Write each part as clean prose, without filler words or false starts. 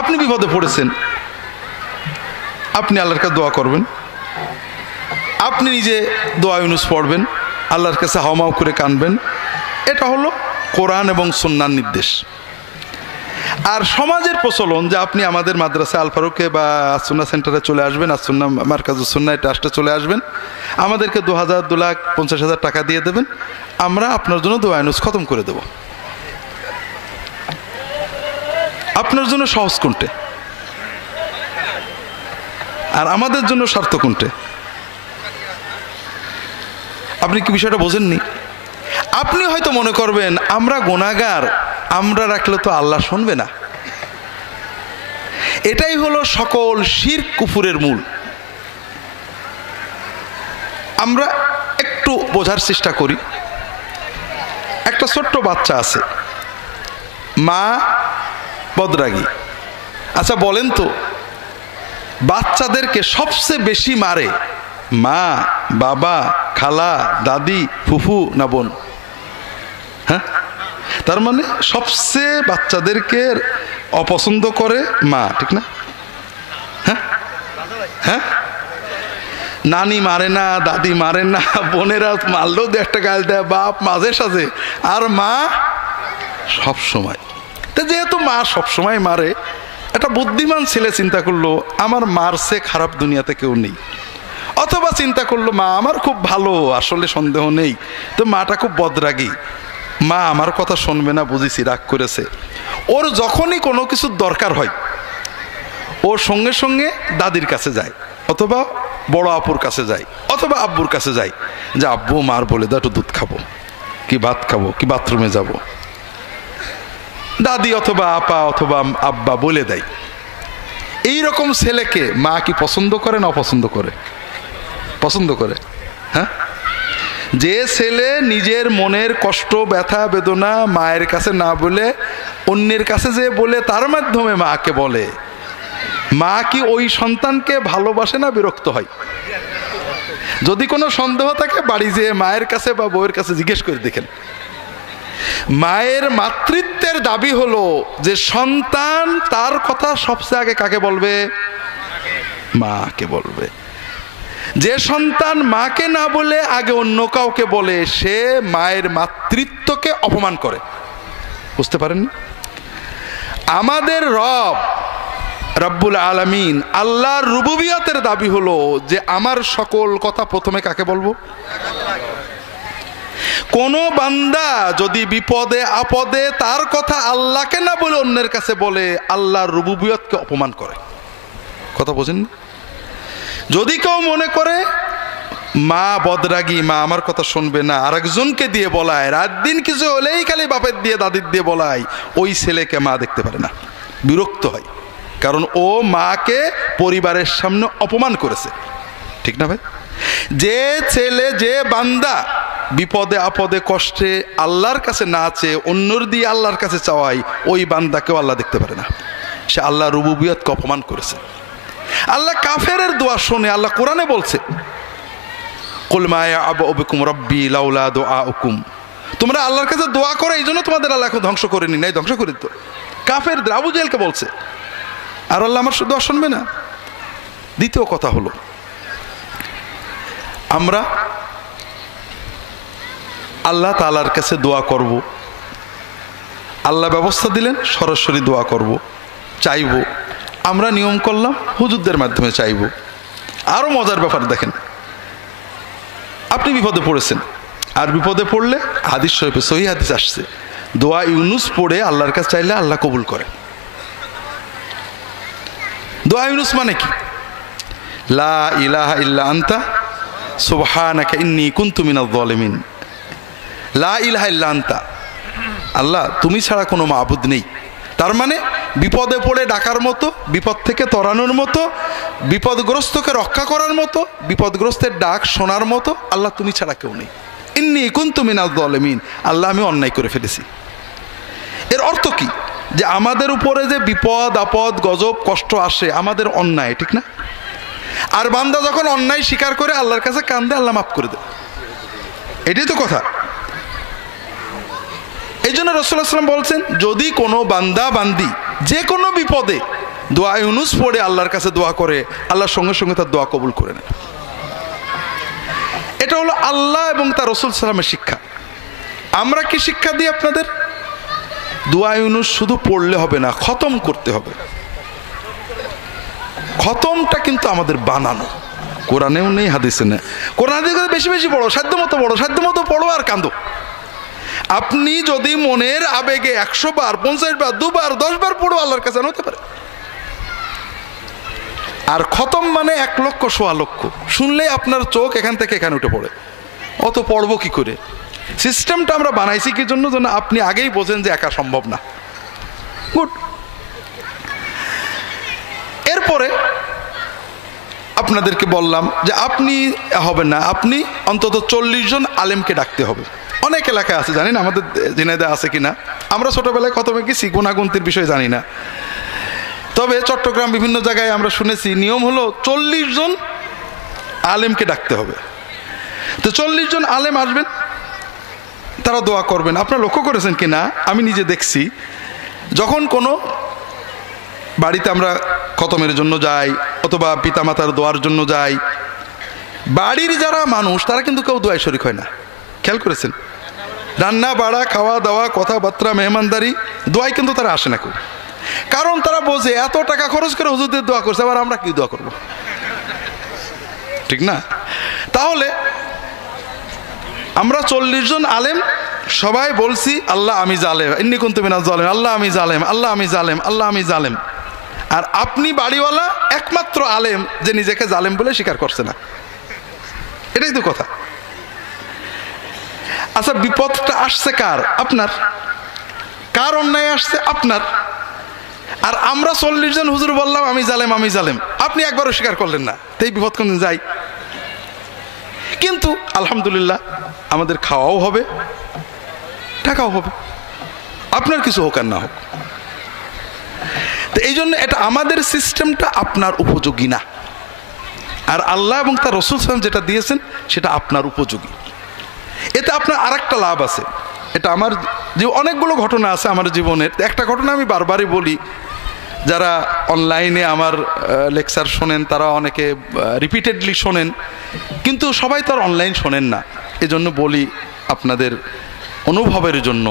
আপনি বিপদে পড়েছেন, আপনি আল্লাহর কাছে দোয়া করবেন, আপনি নিজে দোয়া ইউনুস পড়বেন, আল্লাহর কাছে হাওমাও করে কানবেন। এটা হলো কোরআন এবং সুন্নাহর নির্দেশ। আর সমাজের প্রচলন যে আপনি আমাদের মাদ্রাসা আল ফারুকে বা আসুন্নাহ সেন্টারে চলে আসবেন, আসুন্নাহ মার্কাজুস সুন্নাহ ট্রাস্টে চলে আসবেন, আমাদেরকে 2,000, 2,50,000 টাকা দিয়ে দেবেন, আমরা আপনার জন্য দোয়া ইউনুস খতম করে দেব। আপনার জন্য সহজ কোনটে আর আমাদের জন্য স্বার্থ কোনটে? আপনি কি বিষয়টা বোঝেননি? আপনি হয়তো মনে করবেন আমরা গুনাহগার, আমরা রাখলে তো আল্লাহ শুনবে না। এটাই হলো সকল শিরক কুফুরের মূল। আমরা একটু বোঝার চেষ্টা করি। একটা ছোট্ট বাচ্চা আছে, মা বদরাগী। আচ্ছা বলেন তো, বাচ্চাদেরকে সবচেয়ে বেশি মারে মা, বাবা, খালা, দাদি, ফুফু না বোন? হ্যাঁ, তার মানে সবচেয়ে বাচ্চাদেরকে অপছন্দ করে মা, ঠিক না? হ্যাঁ হ্যাঁ, নানি মারে না, দাদি মারে না, বোনেরা মারলেও দু একটা গাল দেয়, বাপ মাঝে সাঝে, আর মা সব সময়। তা যেহেতু মা সব সময় মারে, একটা বুদ্ধিমান ছেলে চিন্তা করলো আমার মার সে খারাপ দুনিয়াতে কেউ নেই। অথবা চিন্তা করলো মা আমার খুব ভালো, আসলে সন্দেহ নেই, তো মাটা খুব বদরাগী, মা আমার কথা শুনবে না, বুঝেছি রাগ করেছে। ওর যখনই কোনো কিছুর দরকার হয় ওর সঙ্গে সঙ্গে দাদির কাছে যায়, অথবা বড় আপুর কাছে যায়, অথবা আব্বুর কাছে যায়, যে আব্বু মার বলে দাও একটু দুধ খাবো, কি ভাত খাবো, কি বাথরুমে যাব। দাদি অথবা আপা অথবা আব্বা বলে দেয়। এই রকম ছেলেকে মা কি পছন্দ করে না অপছন্দ করে? পছন্দ করে। হ্যাঁ, যে ছেলে নিজের মনের কষ্ট, ব্যথা, বেদনা মায়ের কাছে না বলে অন্যের কাছে যে বলে তার মাধ্যমে মাকে বলে, মা কি ওই সন্তানকে ভালোবাসে না বিরক্ত হয়? যদি কোনো সন্দেহ থাকে বাড়ি যেয়ে মায়ের কাছে বা বউয়ের কাছে জিজ্ঞেস করে দেখেন। মায়ের মাতৃত্বের দাবি হলো যে সন্তান তার কথা সবচেয়ে আগে কাকে বলবে? মাকে বলবে। যে সন্তান মাকে না বলে আগে অন্য কাউকে বলে সে মায়ের মাতৃত্বকে অপমান করে। বুঝতে পারেন? আমাদের রব রব্বুল আলামিন আল্লাহর রুবুবিয়তের দাবি হলো যে আমার সকল কথা প্রথমে কাকে বলবো? কোন বান্দা যদি বিপদে আপদে তার কথা আল্লাহকে না বলে অন্যের কাছে বলে, আল্লাহর রুবুবিয়তকে অপমান করে। কথা বোঝেন? যদি কেউ মনে করে মা বদরাগী, মা আমার কথা শুনবে না, আরেকজনকে দিয়ে বলায়, রাত দিন কিছু হলেই খালি বাপের দিয়ে দাদির দিয়ে বলায়, ওই ছেলেকে মা দেখতে পারে না, বিরক্ত হয়। কারণ ও মাকে পরিবারের সামনে অপমান করেছে। ঠিক না ভাই? যে ছেলে, যে বান্দা বিপদে আপদে কষ্টে আল্লাহর কাছে না চেয়ে অন্যর দিয়ে আল্লাহর কাছে চাওয়ায়, ওই বান্দাকেও আল্লাহ দেখতে পারে না। সে আল্লাহর রুবুবিয়তকে অপমান করেছে। আল্লাহ কাফেরের দোয়া শুনে আল্লাহ কোরআনে বলছে, কুল মা ইয়া'বু বিকুম রাব্বি লাউলা দুআউকুম। তোমরা আল্লাহর কাছে দোয়া করো, এই জন্য তোমাদের আল্লাহ এখন ধ্বংস করেনি, নাই ধ্বংস করে দিত। কাফেরদের, আবু জেহেলকে বলছে। আর আল্লাহ আমার দোয়া শুনবে না? দ্বিতীয় কথা হলো, আমরা আল্লাহ তাআলার কাছে দোয়া করব, আল্লাহ ব্যবস্থা দিলেন সরাসরি দোয়া করব, চাইব। আমরা নিয়ম করলাম হুজুরদের মাধ্যমে চাইব। আরো মজার ব্যাপার দেখেন, আপনি বিপদে পড়েছেন, আর বিপদে পড়লে হাদিস শরীফে সহিহ হাদিস আসছে, দোয়া ইউনুস পড়ে আল্লাহর কাছে চাইলে আল্লাহ কবুল করে। দোয়া ইউনুস মানে কি? লা ইলাহা ইল্লা আনতা সুবহানাকা ইন্নী কুনতু মিনাজ জালিমিন। লা ইলাহা ইল্লা আনতা, আল্লাহ তুমি ছাড়া কোনো মাবুদ নেই। তার মানে বিপদে পড়ে ডাকার মতো, বিপদ থেকে তরানোর মতো, বিপদগ্রস্তকে রক্ষা করার মতো, বিপদগ্রস্তের ডাক শোনার মতো আল্লাহ তুমি ছাড়া কেউ নেই। ইন্নী কুনতু মিনাজ জালিমিন, আল্লাহ আমি অন্যায় করে ফেলেছি। এর অর্থ কি? যে আমাদের উপরে যে বিপদ আপদ গজব কষ্ট আসে আমাদের অন্যায়, ঠিক না? আর বান্দা যখন অন্যায় স্বীকার করে আল্লাহর কাছে কান্দে, আল্লাহ মাফ করে দেয়। এটাই তো কথা। এই জন্য রাসূলুল্লাহ সাল্লাল্লাহু আলাইহি ওয়াসাল্লাম বলছেন, যদি কোনো বান্দা বান্দি যে কোনো বিপদে দোয়া ইউনুস পড়ে আল্লাহর কাছে দোয়া করে, আল্লাহর সঙ্গে সঙ্গে তার দোয়া কবুল করে নেয়। এটা হলো আল্লাহ এবং তার রাসূল সাল্লামের শিক্ষা। আমরা কি শিক্ষা দিই আপনাদের? দোয়া ইউনুস শুধু পড়লে হবে না, খতম করতে হবে। খতমটা কিন্তু আমাদের বানানো, কোরআনেও নেই, হাদিসে নেই। কোরআন বেশি বেশি পড়ো, সাধ্য মতো পড়ো আর কাঁদো। আপনি যদি মনের আবেগে 100 বার, 50 বার, 2 বার, 10 বার পড়ো, আল্লাহর কাছে হতে পারে। আর খতম মানে 1 লক্ষ, 1.25 লক্ষ শুনলে আপনার চোখ এখান থেকে এখানে উঠে পড়ে। অত পড়বো কি করে? সিস্টেমটা আমরা বানাইছি কি জন্য? যেন আপনি আগেই বোঝেন যে একা সম্ভব না। গুড। এরপরে আপনাদেরকে বললাম যে আপনি হবেন না, আপনি অন্তত 40 জন আলেমকে ডাকতে হবে। অনেক এলাকায় আছে, জানি না আমাদের ঝিনাইদহে আছে কিনা। আমরা ছোটবেলায় খতমে গেছি, গুণাগুন্তির বিষয় জানি না। তবে চট্টগ্রাম বিভিন্ন জায়গায় আমরা শুনেছি নিয়ম হলো 40 জন আলেমকে ডাকতে হবে। তো 40 জন আলেম আসবেন, তারা দোয়া করবেন। আপনারা লক্ষ্য করেছেন কিনা, আমি নিজে দেখছি, যখন কোনো বাড়িতে আমরা খতমের জন্য যাই অথবা পিতামাতার দোয়ার জন্য যাই, বাড়ির যারা মানুষ তারা কিন্তু কেউ দোয়ায় শরীক হয় না। খেয়াল করেছেন? রান্না বাড়া, খাওয়া দাওয়া, কথাবার্তা, মেহমানদারি, দোয়ায় কিন্তু তারা আসে না কেউ। কারণ তারা বোঝে এত টাকা খরচ করে হুজুরদের দোয়া করছে, আবার আমরা কি দোয়া করব? ঠিক না? তাহলে আমরা 40 জন আলেম সবাই বলছি আল্লাহ আমি জালেম, ইন্নী কুনতু মিনাজ জালিম, আল্লাহ আমি জালেম, আল্লাহ আমি জালেম, আল্লাহ আমি জালেম। আর আপনি বাড়িওয়ালা একমাত্র আলেম যে নিজেকে জালেম বলে স্বীকার করছে না। এটাই তো কথা। আচ্ছা, বিপদটা আসছে কার? আপনার। কার অন্যায় আসছে? আপনার। আর আমরা 40 জন হুজুর বললাম আমি জালেম, আমি জালেম, আপনি একবারও স্বীকার করলেন না। তো এই বিপদ কোনদিন যাই। কিন্তু আলহামদুলিল্লাহ আমাদের খাওয়াও হবে, টাকাও হবে, আপনার কিছু হোক আর না হোক। তো এই জন্য এটা আমাদের সিস্টেমটা আপনার উপযোগী না। আর আল্লাহ এবং তার রাসূল সাল্লাল্লাহু আলাইহি ওয়াসাল্লাম যেটা দিয়েছেন সেটা আপনার উপযোগী। এতে আপনার আরেকটা লাভ আছে। এটা আমার যে অনেকগুলো ঘটনা আছে আমার জীবনের। একটা ঘটনা আমি বারবারই বলি, যারা অনলাইনে আমার লেকচার শোনেন তারা অনেকে রিপিটেডলি শোনেন, কিন্তু সবাই তো আর অনলাইন শোনেন না। এজন্য বলি আপনাদের অনুভবের জন্য,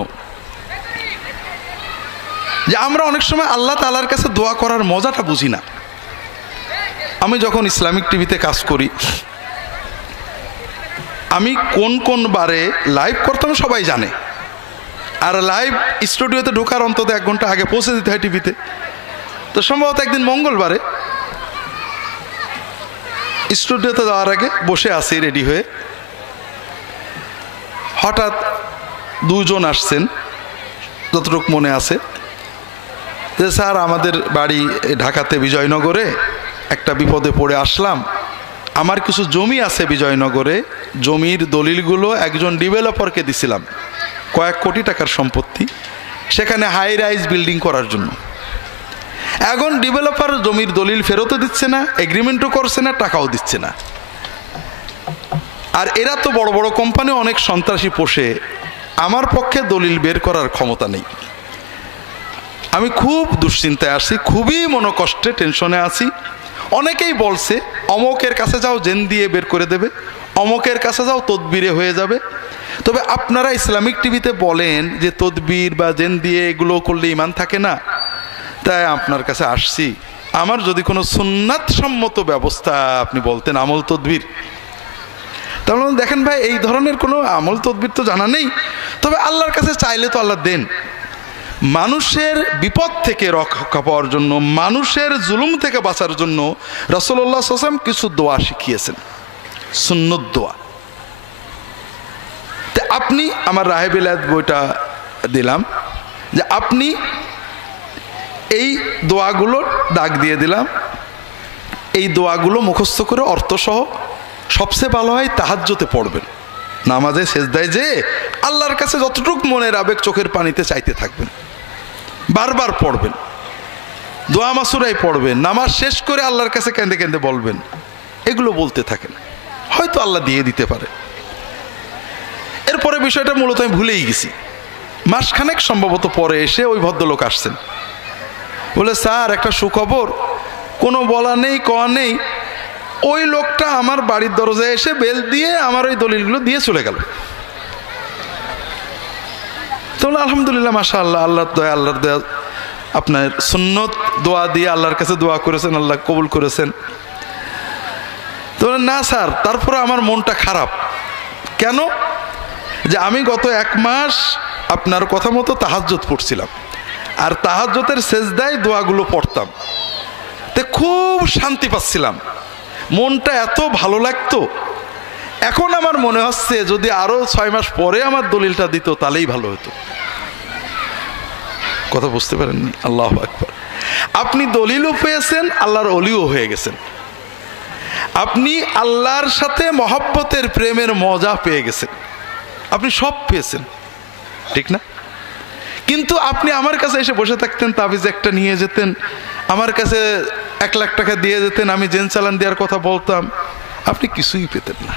যে আমরা অনেক সময় আল্লাহ তাআলার কাছে দোয়া করার মজাটা বুঝি না। আমি যখন ইসলামিক টিভিতে কাজ করি, আমি কোন কোন বারে লাইভ করতাম সবাই জানে। আর লাইভ স্টুডিওতে ঢোকার অন্তত 1 ঘন্টা আগে পৌঁছে দিতে হয় টিভিতে। তো সম্ভবত একদিন মঙ্গলবারে স্টুডিওতে যাওয়ার আগে বসে আছি রেডি হয়ে, হঠাৎ 2 জন আসছেন, যতটুকু মনে আছে, যে স্যার আমাদের বাড়ি ঢাকাতে বিজয়নগরে, একটা বিপদে পড়ে আসলাম, আমার কিছু জমি আছে বিজয়নগরে, জমির দলিলগুলো একজন ডেভেলপারকে দিছিলাম, কয়েক কোটি টাকার সম্পত্তি, সেখানে হাই রাইজ বিল্ডিং করার জন্য। এখন ডেভেলপার জমির দলিল ফেরতও দিচ্ছে না, এগ্রিমেন্টও করছে না, টাকাও দিচ্ছে না। আর এরা তো বড় বড় কোম্পানি অনেক সন্ত্রাসী পোষে, আমার পক্ষে দলিল বের করার ক্ষমতা নেই। আমি খুব দুশ্চিন্তায় আছি, খুবই মনোকষ্টে, টেনশনে আছি। অনেকেই বলছে অমকের কাছে যাও, জেন দিয়ে বের করে দেবে, অমকের কাছে যাও, তদবিরে হয়ে যাবে। তবে আপনারা ইসলামিক টিভিতে বলেন যে তদবির বা জেন দিয়ে এগুলো করলে ঈমান থাকে না, তাই আপনার কাছে আসছি। আমার যদি কোনো সুন্নাত সম্মত ব্যবস্থা আপনি বলতেন, আমল তদবির, তাহলে দেখেন ভাই এই ধরনের কোনো আমল তদবির তো জানা নেই। তবে আল্লাহর কাছে চাইলে তো আল্লাহ দেন। মানুষের বিপদ থেকে রক্ষা পাওয়ার জন্য, মানুষের জুলুম থেকে বাঁচার জন্য রাসূলুল্লাহ সাল্লাল্লাহু আলাইহি ওয়াসাল্লাম কিছু দোয়া শিখিয়েছেন, সুন্নত দোয়া। তো আপনি আমার রাহে বিলায়াত বইটা দিলাম, যে আপনি এই দোয়াগুলোর দাগ দিয়ে দিলাম, এই দোয়াগুলো মুখস্থ করে অর্থসহ, সবচেয়ে ভালো হয় তাহাজ্জুদে পড়বেন, নামাজে সেজদায় যে আল্লাহর কাছে যতটুকু মনের আবেগ চোখের পানিতে চাইতে থাকবেন, বারবার পড়বেন, দোয়া মাসুরাই পড়বেন, নামাজ শেষ করে আল্লাহর কাছে কেঁদে কেঁদে বলবেন, এগুলো বলতে থাকেন, হয়তো আল্লাহ দিয়ে দিতে পারে। এরপরে বিষয়টা মূলত আমি ভুলেই গেছি। মাসখানেক সম্ভবত পরে এসে ওই ভদ্রলোক আসছেন, বলে স্যার একটা সুখবর, কোনো বলা নেই কওয়া নেই, ওই লোকটা আমার বাড়ির দরজায় এসে বেল দিয়ে আমার ওই দলিলগুলো দিয়ে চলে গেল। তো আলহামদুলিল্লাহ, মাশাআল্লাহ, আল্লাহর দয়া, আপনার সুন্নত দোয়া দিয়ে আল্লাহর কাছে দোয়া করেছেন, আল্লাহ কবুল করেছেন। তো না স্যার, তারপরে আমার মনটা খারাপ। কেন? যে আমি গত 1 মাস আপনার কথা মতো তাহাজ্জুদ পড়ছিলাম, আর তাহাজ্জুদের সেজদায় দোয়াগুলো পড়তাম, তে খুব শান্তি পাচ্ছিলাম, মনটা এত ভালো লাগতো। এখন আমার মনে হচ্ছে যদি আরো 6 মাস পরে আমার দলিলটা দিত তাহলেই ভালো হতো। কথা বুঝতে পারেননি? আল্লাহু আকবার। আপনি দলিলও পেয়েছেন, আল্লাহর ওলিও হয়ে গেছেন, আপনি আল্লাহর সাথে মহব্বতের প্রেমের মজা পেয়ে গেছেন, আপনি সব পেয়েছেন, ঠিক না? কিন্তু আপনি আমার কাছে এসে বসে থাকতেন, তাবিজ একটা নিয়ে যেতেন, আমার কাছে 1 লাখ টাকা দিয়ে যেতেন, আমি জেন চালান দেওয়ার কথা বলতাম, আপনি কিছুই পেতেন না।